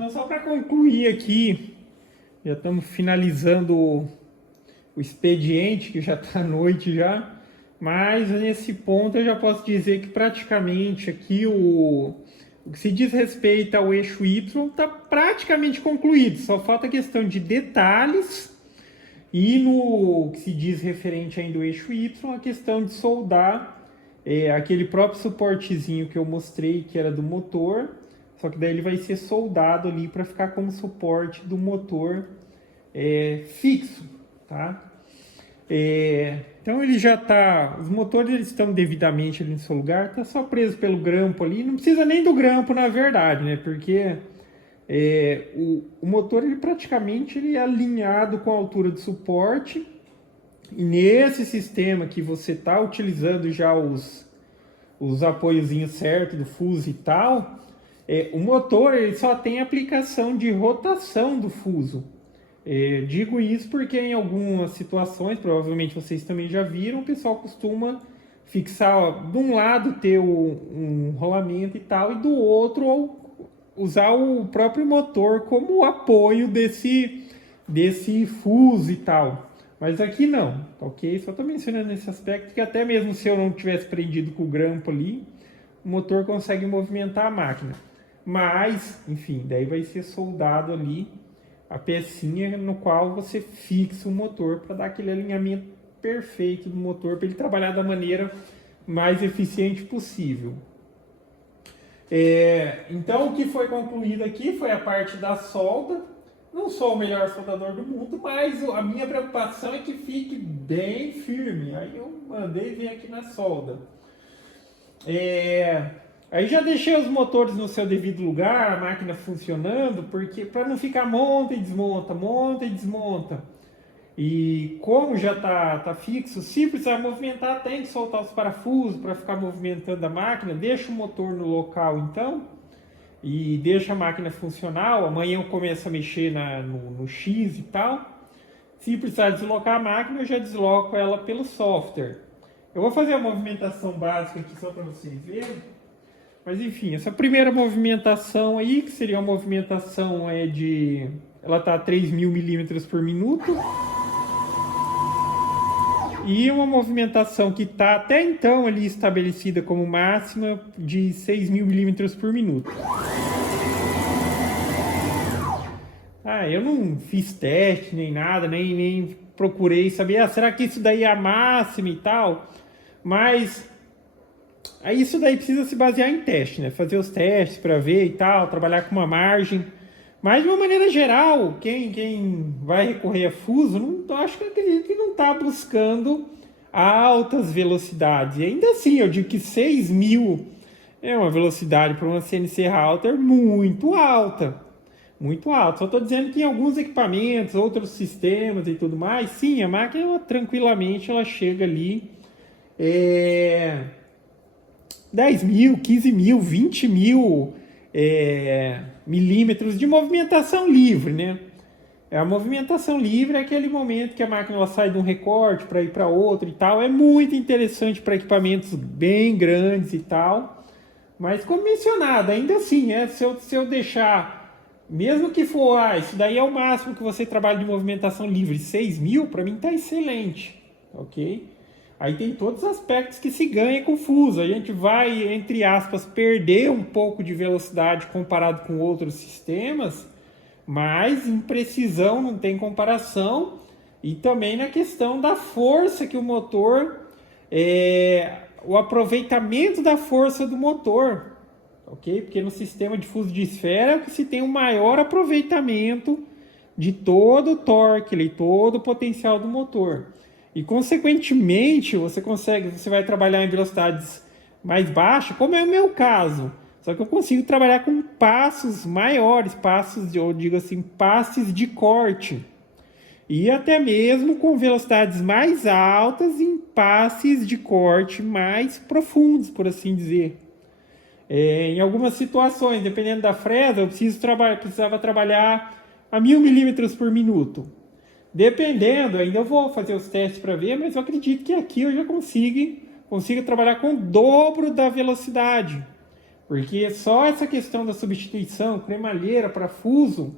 Então, só para concluir aqui, já estamos finalizando o expediente, que já está à noite já, mas nesse ponto eu já posso dizer que praticamente aqui o que se diz respeito ao eixo Y está praticamente concluído, só falta a questão de detalhes e no que se diz referente ainda ao eixo Y, a questão de soldar aquele próprio suportezinho que eu mostrei que era do motor, só que daí ele vai ser soldado ali para ficar como suporte do motor fixo, tá? Então ele já está, os motores eles estão devidamente ali no seu lugar, está só preso pelo grampo ali, não precisa nem do grampo na verdade, né? Porque o motor ele praticamente ele é alinhado com a altura de suporte, e nesse sistema que você está utilizando já os apoiozinhos certos do fuso e tal, o motor ele só tem aplicação de rotação do fuso. Digo isso porque em algumas situações, provavelmente vocês também já viram, o pessoal costuma fixar, de um lado ter um rolamento e tal, e do outro usar o próprio motor como apoio desse fuso e tal. Mas aqui não, ok? Só estou mencionando esse aspecto que até mesmo se eu não tivesse prendido com o grampo ali, o motor consegue movimentar a máquina. Mas, enfim, daí vai ser soldado ali a pecinha no qual você fixa o motor para dar aquele alinhamento perfeito do motor para ele trabalhar da maneira mais eficiente possível. Então o que foi concluído aqui foi a parte da solda. Não sou o melhor soldador do mundo, mas a minha preocupação é que fique bem firme. Aí eu mandei vir aqui na solda. Aí já deixei os motores no seu devido lugar, a máquina funcionando, porque para não ficar monta e desmonta, monta e desmonta. E como já tá fixo, se precisar movimentar, tem que soltar os parafusos para ficar movimentando a máquina. Deixa o motor no local então e deixa a máquina funcional. Amanhã eu começo a mexer no X e tal. Se precisar deslocar a máquina, eu já desloco ela pelo software. Eu vou fazer a movimentação básica aqui só para vocês verem. Mas enfim, essa primeira movimentação aí, que seria uma movimentação ela está a 3.000 milímetros por minuto. E uma movimentação que está até então ali estabelecida como máxima de 6.000 milímetros por minuto. Eu não fiz teste nem nada, nem procurei saber, será que isso daí é a máxima e tal? Mas aí isso daí precisa se basear em teste, né? Fazer os testes para ver e tal, trabalhar com uma margem. Mas de uma maneira geral, quem vai recorrer a fuso, acredito que não está buscando altas velocidades. E ainda assim, eu digo que 6.000 é uma velocidade para uma CNC router muito alta. Muito alta. Só estou dizendo que em alguns equipamentos, outros sistemas e tudo mais, sim, a máquina tranquilamente ela chega ali 10.000, 15.000, 20.000 milímetros de movimentação livre, né? A movimentação livre é aquele momento que a máquina ela sai de um recorte para ir para outro e tal. É muito interessante para equipamentos bem grandes e tal. Mas como mencionado, ainda assim, se eu deixar, mesmo que for, isso daí é o máximo que você trabalha de movimentação livre, 6.000, para mim está excelente, ok? Aí tem todos os aspectos que se ganha com o fuso. A gente vai, entre aspas, perder um pouco de velocidade comparado com outros sistemas, mas em precisão não tem comparação. E também na questão da força que o motor, o aproveitamento da força do motor, ok? Porque no sistema de fuso de esfera é que se tem o maior aproveitamento de todo o torque, todo o potencial do motor. E, consequentemente, você vai trabalhar em velocidades mais baixas, como é o meu caso. Só que eu consigo trabalhar com passos maiores, passes de corte. E até mesmo com velocidades mais altas em passes de corte mais profundos, por assim dizer. Em algumas situações, dependendo da fresa, eu precisava trabalhar a 1.000 milímetros por minuto. Dependendo, ainda eu vou fazer os testes para ver, mas eu acredito que aqui eu já consigo trabalhar com o dobro da velocidade. Porque só essa questão da substituição, cremalheira, parafuso,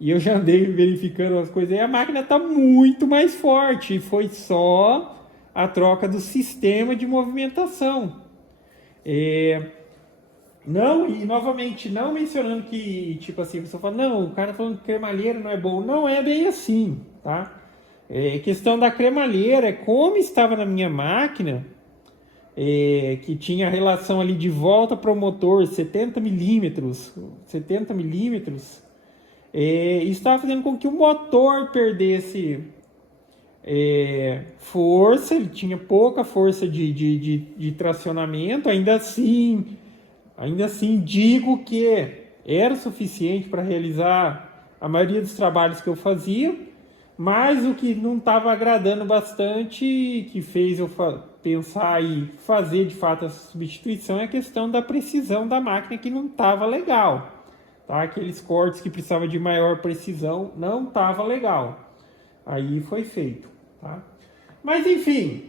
e eu já andei verificando as coisas, e a máquina está muito mais forte. E foi só a troca do sistema de movimentação. Não, e novamente, não mencionando que, tipo assim, a pessoa fala, não, o cara falando que cremalheira não é bom. Não é bem assim, tá? Questão da cremalheira, é como estava na minha máquina, que tinha a relação ali de volta para o motor 70 milímetros, isso estava fazendo com que o motor perdesse força, ele tinha pouca força de tracionamento, ainda assim digo que era suficiente para realizar a maioria dos trabalhos que eu fazia, mas o que não estava agradando bastante, que fez eu pensar e fazer de fato essa substituição, é a questão da precisão da máquina, que não estava legal. Tá? Aqueles cortes que precisavam de maior precisão não estava legal. Aí foi feito. Tá? Mas enfim,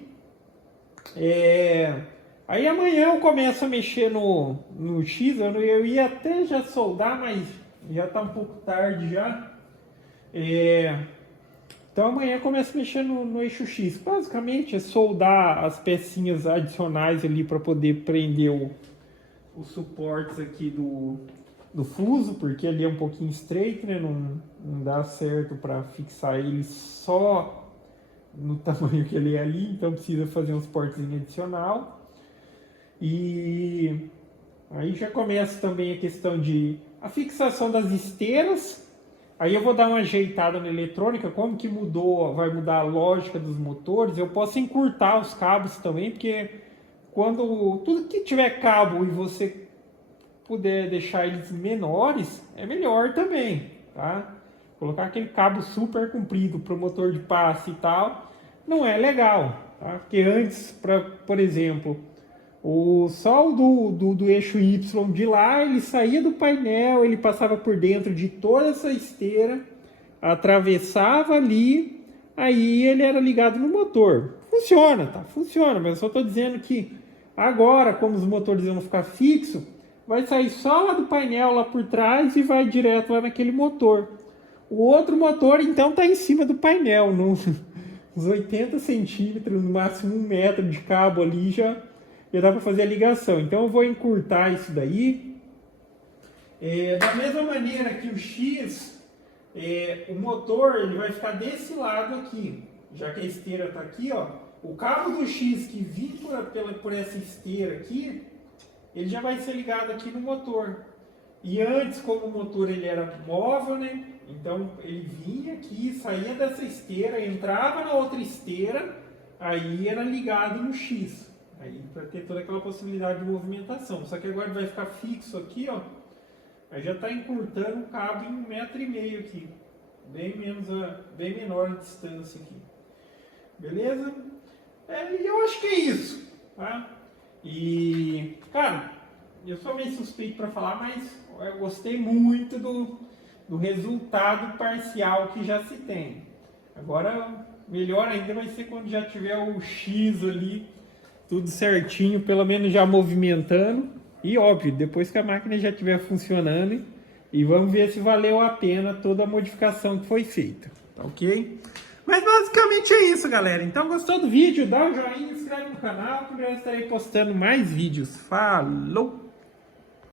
aí amanhã eu começo a mexer no X. Eu ia até já soldar, mas já está um pouco tarde já. Então amanhã eu começo a mexer no eixo X. Basicamente é soldar as pecinhas adicionais ali para poder prender os suportes aqui do fuso, porque ali é um pouquinho estreito, né? Não dá certo para fixar ele só no tamanho que ele é ali, então precisa fazer um suportezinho adicional. E aí já começa também a questão de a fixação das esteiras. Aí eu vou dar uma ajeitada na eletrônica, como que vai mudar a lógica dos motores. Eu posso encurtar os cabos também, porque tudo que tiver cabo e você puder deixar eles menores, é melhor também, tá? Colocar aquele cabo super comprido para o motor de passe e tal, não é legal, tá? Porque antes, por exemplo, o sol do eixo Y de lá, ele saía do painel, ele passava por dentro de toda essa esteira, atravessava ali, aí ele era ligado no motor. Funciona, tá? Funciona, mas eu só estou dizendo que agora, como os motores vão ficar fixos, vai sair só lá do painel, lá por trás, e vai direto lá naquele motor. O outro motor, então, está em cima do painel, uns 80 centímetros, no máximo 1 metro de cabo ali, já dá para fazer a ligação. Então eu vou encurtar isso daí. Da mesma maneira que o X, o motor ele vai ficar desse lado aqui, já que a esteira está aqui, ó. O cabo do X que vem por essa esteira aqui, ele já vai ser ligado aqui no motor. E antes, como o motor ele era móvel, né? Então ele vinha aqui, saía dessa esteira, entrava na outra esteira, aí era ligado no X. Aí para ter toda aquela possibilidade de movimentação. Só que agora ele vai ficar fixo aqui, ó. Aí já está encurtando o cabo em 1,5 metro aqui. Bem menor a distância aqui. Beleza? E eu acho que é isso, tá? E, cara, eu sou meio suspeito para falar, mas eu gostei muito do resultado parcial que já se tem. Agora, melhor ainda vai ser quando já tiver o X ali, tudo certinho, pelo menos já movimentando. E óbvio, depois que a máquina já estiver funcionando, e vamos ver se valeu a pena toda a modificação que foi feita, tá ok? Mas basicamente é isso, galera. Então, gostou do vídeo? Dá um joinha, inscreve no canal, que eu estarei postando mais vídeos. Falou!